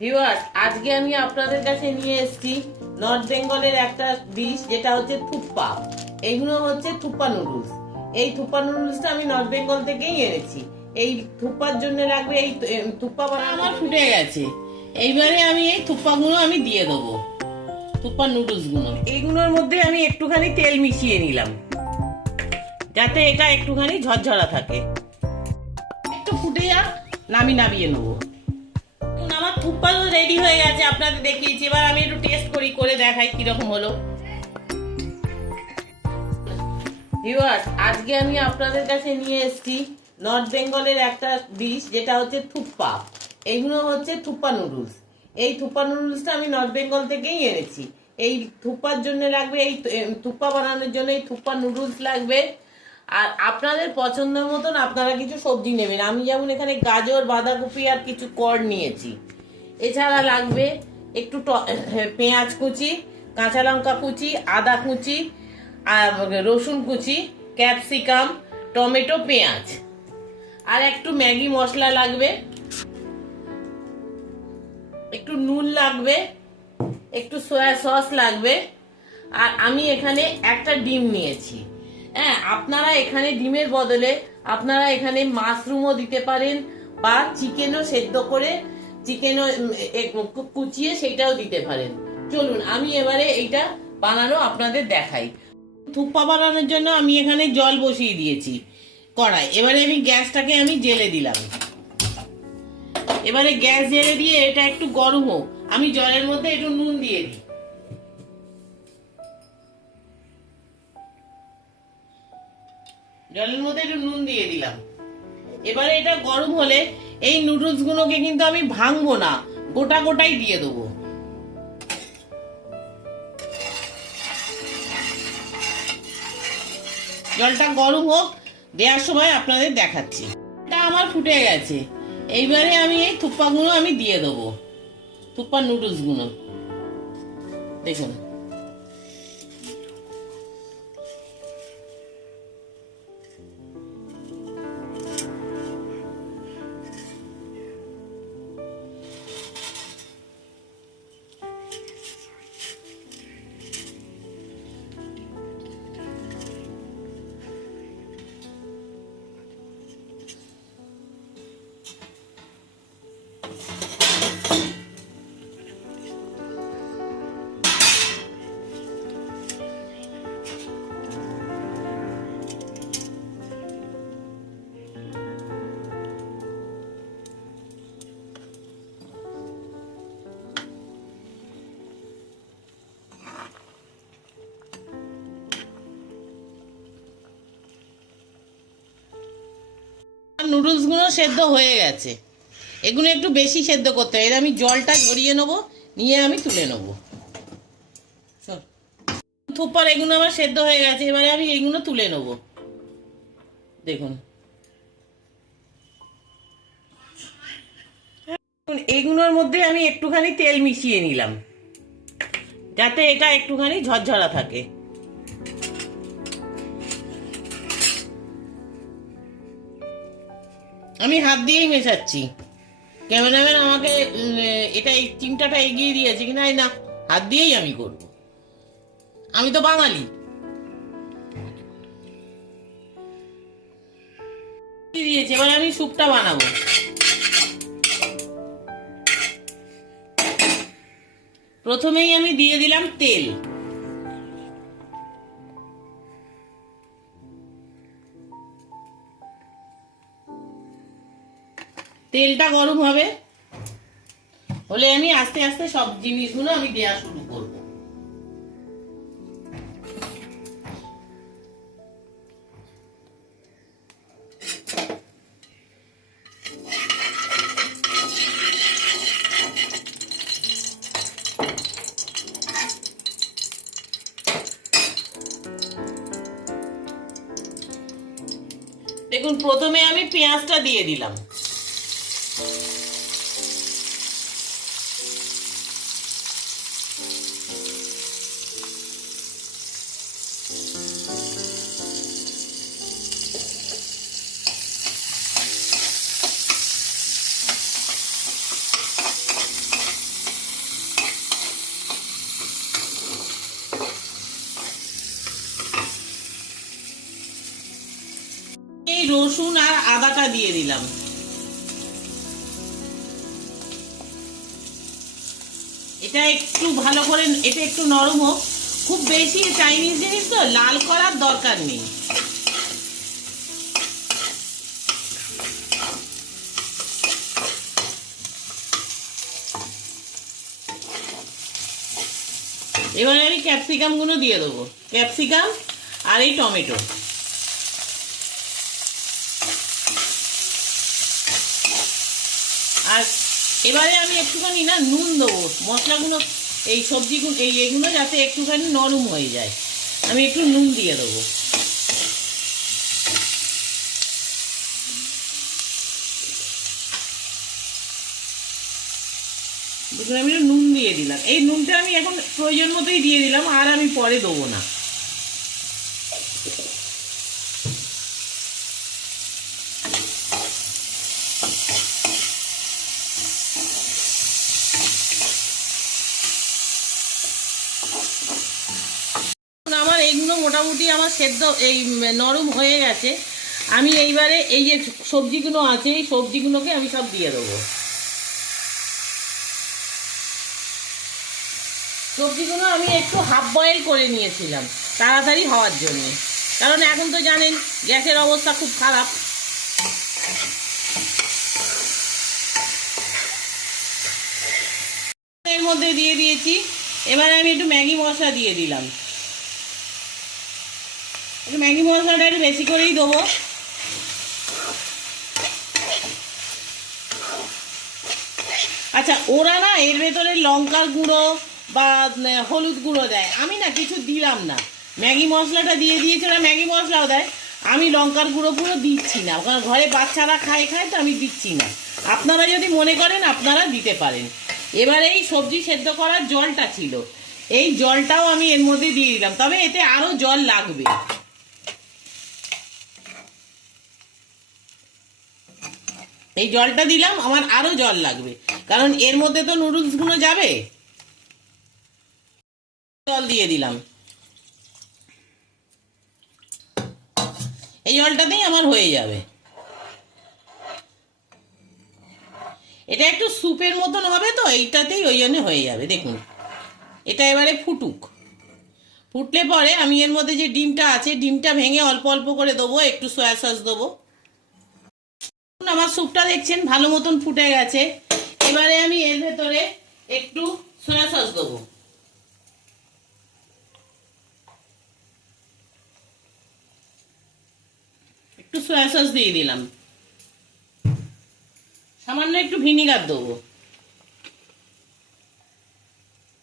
Viewers, আজকে আমি আপনাদের কাছে নিয়ে এসেছি নর্থ বেঙ্গলের একটা ডিশ, যেটা হচ্ছে থুপ্পা। এইগুলো হচ্ছে থুপ্পা নুডলস। এই থুপ্পা নুডলসটা আমি নর্থ বেঙ্গল থেকেই এনেছি। এই থুপ্পার জন্য লাগবে, এই থুপ্পা বানানো আমার ফুটে গেছে। এইবারে আমি এই থুপ্পাগুলো আমি দিয়ে দেবো, থুপ্পা নুডলস গুলো। এইগুলোর মধ্যে আমি একটুখানি তেল মিশিয়ে নিলাম, যাতে এটা একটুখানি ঝরঝরা থাকে। একটু ফুটে যাক, নামিয়ে নেবো। আমার থুপ্পা তো রেডি হয়ে গেছে, আপনাদের দেখিয়েছি। এবার আমি একটু টেস্ট করে দেখাই কিরকম হলো। ভিউয়ার্স, আজকে আমি আপনাদের কাছে নিয়ে এসেছি নর্থ বেঙ্গলের একটা ডিশ, যেটা হচ্ছে থুপ্পা। এইগুলো হচ্ছে থুপ্পা নুডলস। এই থুপ্পা নুডলসটা আমি নর্থ বেঙ্গল থেকেই এনেছি। এই থুপ্পার জন্য লাগবে, এই থুপ্পা বানানোর জন্য এই থুপ্পা নুডলস লাগবে। আর আপনাদের পছন্দ মতন আপনারা কিছু সবজি নেবেন। আমি যেমন এখানে গাজর, বাঁধাকপি আর কিছু কর্ন নিয়েছি। এছাড়া লাগবে একটু পেঁয়াজ কুচি, কাঁচা লঙ্কা কুচি, আদা কুচি, আর রসুন কুচি, ক্যাপসিকাম, টমেটো, পেঁয়াজ, আর একটু ম্যাগি মশলা লাগবে, একটু নুন লাগবে, একটু সয়া সস লাগবে। আর আমি এখানে একটা ডিম নিয়েছি। হ্যাঁ, আপনারা এখানে ডিমের বদলে আপনারা এখানে মাশরুমও দিতে পারেন, বা চিকেনও সেদ্ধ করে চিকেনও কুচিয়ে সেইটাও দিতে পারেন। চলুন আমি এবারে এইটা বানানো আপনাদের দেখাই। থুপ্পা বানানোর জন্য আমি এখানে জল বসিয়ে দিয়েছি কড়াই। এবারে আমি গ্যাসটাকে আমি জেলে দিলাম। এবারে গ্যাস জেলে দিয়ে এটা একটু গরম হোক, আমি জলের মধ্যে একটু নুন দিয়ে দিই। জলের মধ্যে একটু নুন দিয়ে দিলাম। এবারে এটা গরম হলে এই নুডলস গুলোকে কিন্তু আমি ভাঙবো না, গোটা গোটাই দিয়ে দেবো। জলটা গরম হোক, দেওয়ার সময় আপনাদের দেখাচ্ছি। এটা আমার ফুটে গেছে। এইবারে আমি এই থুপ্পাগুলো আমি দিয়ে দেবো, থুপ্পা নুডলস গুলো। দেখুন, নুডলস গুলো সেদ্ধ হয়ে গেছে। এগুলো একটু বেশি সেদ্ধ করতে হয়। এর আমি জলটা ঝরিয়ে নেবো, নিয়ে আমি তুলে নেবো। থুপ্পার এগুলো আমার সেদ্ধ হয়ে গেছে। এবারে আমি এইগুলো তুলে নেবো। দেখুন, এগুলোর মধ্যে আমি একটুখানি তেল মিশিয়ে নিলাম, যাতে এটা একটুখানি ঝরঝরা থাকে। আমি হাত দিয়েই মেশাচ্ছি। ক্যামেরাম্যান আমাকে এটা এই চিমটাটা এগিয়ে দিয়েছে, কিনা না, হাত দিয়েই আমি করব। আমি তো বাঙালি। দিয়েছে, এবার আমি স্যুপটা বানাবো। প্রথমেই আমি দিয়ে দিলাম তেল। তেলটা গরম হবে, হলে আমি আস্তে আস্তে সব জিনিসগুলো আমি দেওয়া শুরু করব। দেখুন, প্রথমে আমি পেঁয়াজটা দিয়ে দিলাম। রসুন আর আদাটা দিয়ে দিলাম। এটা একটু ভালো করে, এটা একটু নরম হোক। খুব বেশি চাইনিজ জিনিস তো লাল করার দরকার নেই। এবারে আমি ক্যাপসিকাম গুলো দিয়ে দেবো, ক্যাপসিকাম আর এই টমেটো। আর এবারে আমি একটুখানি না নুন দেবো, মশলাগুলো এই সবজিগুলো এগুলো যাতে একটুখানি নরম হয়ে যায়, আমি একটু নুন দিয়ে দেবো। আমি নুন দিয়ে দিলাম, এই নুনটা আমি এখন প্রয়োজন মতোই দিয়ে দিলাম, আর আমি পরে দেবো না। আমার এইগুলো মোটামুটি আমার সেদ্ধ এই নরম হয়ে গেছে। আমি এইবারে এই যে সবজিগুলো আছে এই সবজিগুলোকে আমি সব দিয়ে দেবো। সবজিগুলো আমি একটু হাফ বয়েল করে নিয়েছিলাম তাড়াতাড়ি হওয়ার জন্য, কারণ এখন তো জানেন গ্যাসের অবস্থা খুব খারাপ। এর মধ্যে দিয়ে দিয়েছি, এবারে আমি একটু ম্যাগি মশলা দিয়ে দিলাম। একটু ম্যাগি মশলাটা একটু বেশি করেই দেবো। আচ্ছা, ওরা না এর ভেতরে লঙ্কার গুঁড়ো বা হলুদ গুঁড়ো দেয়, আমি না কিছু দিলাম না, ম্যাগি মশলাটা দিয়ে দিয়েছে, ওরা ম্যাগি মশলাও দেয়। আমি লঙ্কার গুঁড়ো দিচ্ছি না, কারণ ঘরে বাচ্চারা খায় তো আমি দিচ্ছি না। আপনারা যদি মনে করেন আপনারা দিতে পারেন। এবারে এই সবজি সেদ্ধ করার জলটা ছিল, এই জলটাও আমি এর মধ্যে দিয়ে দিলাম, তবে এতে আরো জল লাগবে। এই জলটা দিলাম, আমার আরো জল লাগবে, কারণ এর মধ্যে তো নুডলস গুলো যাবে। জল দিয়ে দিলাম, এই জলটাতেই আমার হয়ে যাবে। এটা একটু স্যুপের মতন হবে তো, এইটাতেই ওই জন্য হয়ে যাবে। দেখুন এটা এবারে ফুটুক, ফুটলে পরে আমি এর মধ্যে যে ডিমটা আছে ডিমটা ভেঙে অল্প অল্প করে দেবো, একটু সয়া সস দেবো। আমার স্যুপটা দেখছেন ভালো মতন ফুটে গেছে। এবারে আমি এর ভেতরে একটু সয়া সস দেবো, একটু সয়া সস দিয়ে দিলাম, সামান্য একটু ভিনিগার দেবো,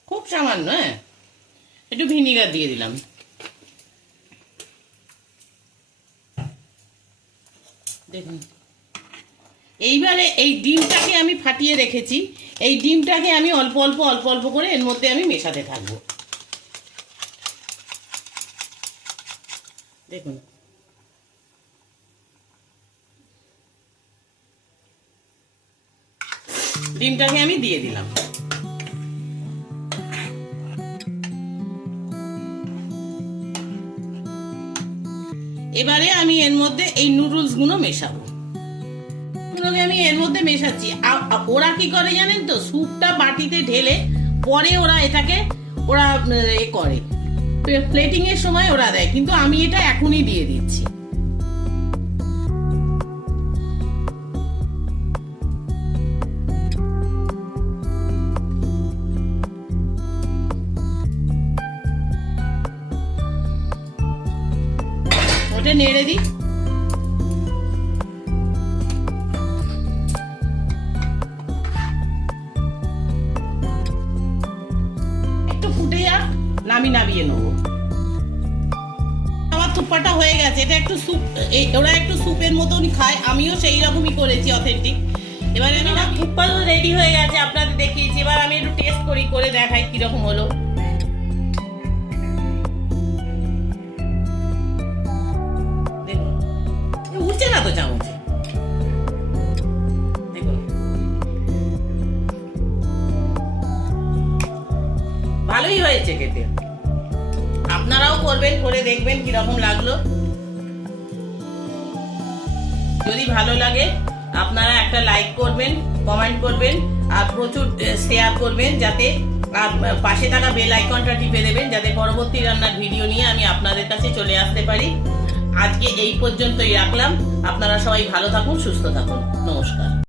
খুব সামান্য, হ্যাঁ একটু ভিনিগার দিয়ে দিলাম। দেখুন এইবারে এই ডিমটাকে আমি ফাটিয়ে রেখেছি, এই ডিমটাকে আমি অল্প অল্প অল্প অল্প করে এর মধ্যে আমি মেশাতে থাকবো। দেখুন ডিমটাকে আমি দিয়ে দিলাম। এবারে আমি এর মধ্যে এই নুডলস গুলো মেশাবো, আমি এর মধ্যে মেশাচ্ছি। ওরা কি করে জানেন তো, স্যুপটা বাটিতে ঢেলে পরে ওরা এটাকে ওরা এ করে প্লেটিং এর সময় ওরা দেয়, কিন্তু আমি এটা এখনই দিয়ে দিচ্ছি। ওটা নেড়ে দিই, আমি নামিয়ে নেবো। আমার থুপ্পাটা হয়ে গেছে, এটা একটু স্যুপ, ওরা একটু স্যুপের মতনই খায়, আমিও সেই রকমই করেছি অথেন্টিক। এবারে আমি না থুপ্পা তো রেডি হয়ে গেছে, আপনাদের দেখিয়েছি। এবার আমি একটু টেস্ট করে দেখাই কিরকম হলো। দেখুন উঠছে না তো চামচে, দেখুন ভালোই হয়েছে খেতে। আপনারাও করবেন, করে দেখবেন কিরকম লাগলো। যদি ভালো লাগে আপনারা একটা লাইক করবেন, কমেন্ট করবেন আর প্রচুর শেয়ার করবেন, যাতে আর পাশে থাকা বেল আইকনটা টিপে দেবেন, যাতে পরবর্তী রান্নার ভিডিও নিয়ে আমি আপনাদের কাছে চলে আসতে পারি। আজকে এই পর্যন্তই রাখলাম। আপনারা সবাই ভালো থাকুন, সুস্থ থাকুন। নমস্কার।